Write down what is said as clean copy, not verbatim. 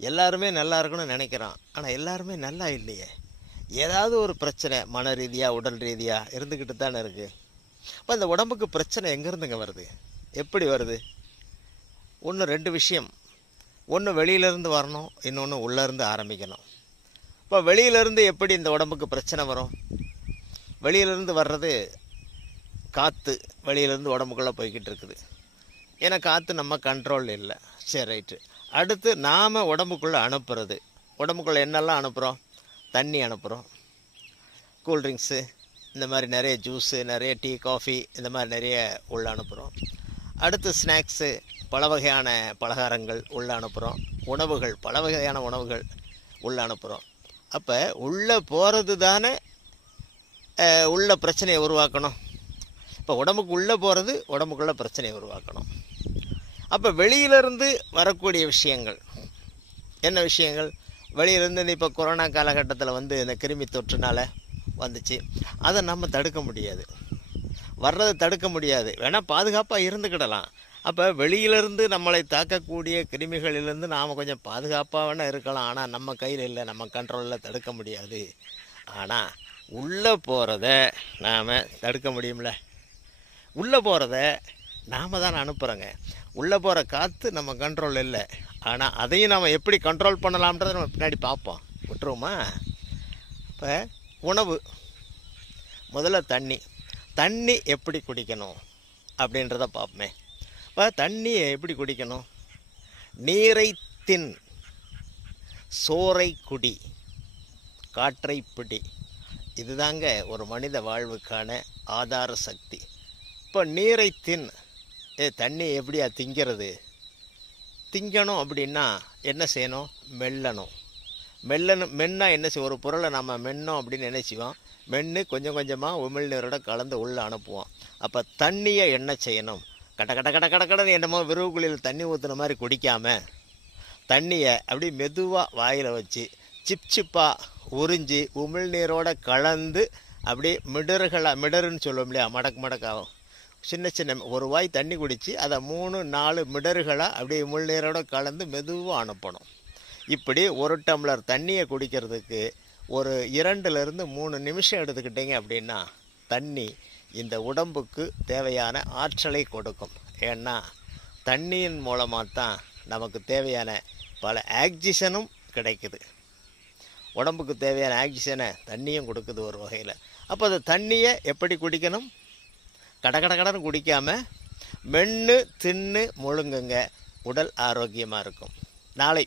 எல்லாருமே நல்லா இருக்கணும்னு நினைக்கிறான். ஆனால் எல்லாருமே நல்லா இல்லையே. ஏதாவது ஒரு பிரச்சனை மன ரீதியாக உடல் ரீதியாக இருந்துக்கிட்டு தானே இருக்குது. அப்போ இந்த உடம்புக்கு பிரச்சனை எங்கேருந்துங்க வருது, எப்படி வருது? ஒன்று ரெண்டு விஷயம். ஒன்று வெளியிலேருந்து வரணும், இன்னொன்று உள்ளேருந்து ஆரம்பிக்கணும். இப்போ வெளியிலேருந்து எப்படி இந்த உடம்புக்கு பிரச்சனை வரும்? வெளியிலேருந்து வர்றது காற்று வெளியிலேருந்து உடம்புக்குள்ளே போய்கிட்டு இருக்குது. ஏன்னா காற்று நம்ம கண்ட்ரோல் இல்லை. சரி, ரைட்டு. அடுத்து நாம் உடம்புக்குள்ளே அனுப்புறது, உடம்புக்குள்ளே என்னெல்லாம் அனுப்புகிறோம்? தண்ணி அனுப்புகிறோம், கூல்ட்ரிங்க்ஸு, இந்த மாதிரி நிறைய ஜூஸு, நிறைய டீ காஃபி, இந்த மாதிரி நிறைய உள்ளே அனுப்புகிறோம். அடுத்து ஸ்நாக்ஸு, பல வகையான பலகாரங்கள் உள்ளே அனுப்புகிறோம். உணவுகள், பல வகையான உணவுகள் உள்ளே அனுப்புகிறோம். அப்போ உள்ளே போகிறது தானே உள்ள பிரச்சனையை உருவாக்கணும். இப்போ உடம்புக்கு உள்ளே போகிறது உடம்புக்குள்ளே பிரச்சனையை உருவாக்கணும். அப்போ வெளியிலேருந்து வரக்கூடிய விஷயங்கள் என்ன விஷயங்கள்? வெளியிலேருந்து இப்போ கொரோனா காலகட்டத்தில் இந்த கிருமி தொற்றுனால வந்துச்சு. அதை நம்ம தடுக்க முடியாது, வர்றதை தடுக்க முடியாது. வேணால் பாதுகாப்பாக இருந்துக்கிடலாம். அப்போ வெளியிலேருந்து நம்மளை தாக்கக்கூடிய கிருமிகளிலேருந்து நாம் கொஞ்சம் பாதுகாப்பாக வேணால் இருக்கலாம். ஆனால் நம்ம கையில் இல்லை, நம்ம கண்ட்ரோலில் தடுக்க முடியாது. ஆனால் உள்ளே போகிறத நாம் தடுக்க முடியும்ல. உள்ளே போகிறத நாம் தான் அனுப்புகிறோங்க. உள்ளே போகிற காற்று நம்ம கண்ட்ரோல் இல்லை. ஆனால் அதையும் நாம் எப்படி கண்ட்ரோல் பண்ணலாம்ன்றதை நம்ம பின்னாடி பார்ப்போம். விட்டுருவோமா? இப்போ உணவு, முதல்ல தண்ணி எப்படி குடிக்கணும் அப்படின்றத பார்ப்போமே. இப்போ தண்ணியை எப்படி குடிக்கணும்? நீரை தின், சோறை குடி, காற்றை பிடி. இதுதாங்க ஒரு மனித வாழ்வுக்கான ஆதார சக்தி. இப்போ நீரை தின். தண்ணி எப்படியா திங்கிறது? திங்கணும் அப்படின்னா என்ன செய்யணும்? மென்னா என்ன செய்வோம்? ஒரு பொருளை நம்ம மென்னோம் அப்படின்னு நினைச்சுவோம். மென்று கொஞ்சம் கொஞ்சமாக உமிழ்நீரோட கலந்து உள்ளே அனுப்புவோம். அப்போ தண்ணியை என்ன செய்யணும்? கட கட கட கடன்னு என்னமோ விரவுக்குழியில் தண்ணி ஊற்றுன மாதிரி குடிக்காமல் தண்ணியை அப்படி மெதுவாக வாயில் வச்சு சிப்பாக உறிஞ்சி உமிழ்நீரோட கலந்து அப்படி மிடருன்னு சொல்லுவோம் இல்லையா, மடக்காகும். சின்ன ஒரு வாய் தண்ணி குடித்து அதை 3-4 மிடர்களாக அப்படியே உமிழ்நீரோட கலந்து மெதுவாக அனுப்பணும். இப்படி ஒரு டம்ளர் தண்ணியை குடிக்கிறதுக்கு ஒரு 2-3 நிமிஷம் எடுத்துக்கிட்டீங்க அப்படின்னா தண்ணி இந்த உடம்புக்கு தேவையான ஆற்றலை கொடுக்கும். ஏன்னா தண்ணியின் மூலமாக தான் நமக்கு தேவையான பல ஆக்சிஜனும் கிடைக்குது. உடம்புக்கு தேவையான ஆக்சிஜனை தண்ணியும் கொடுக்குது ஒரு வகையில். அப்போ அந்த தண்ணியை எப்படி குடிக்கணும்? கடன்னு குடிக்காமல் மென்று தின்னு முழுங்குங்க. உடல் ஆரோக்கியமாக இருக்கும். நாளை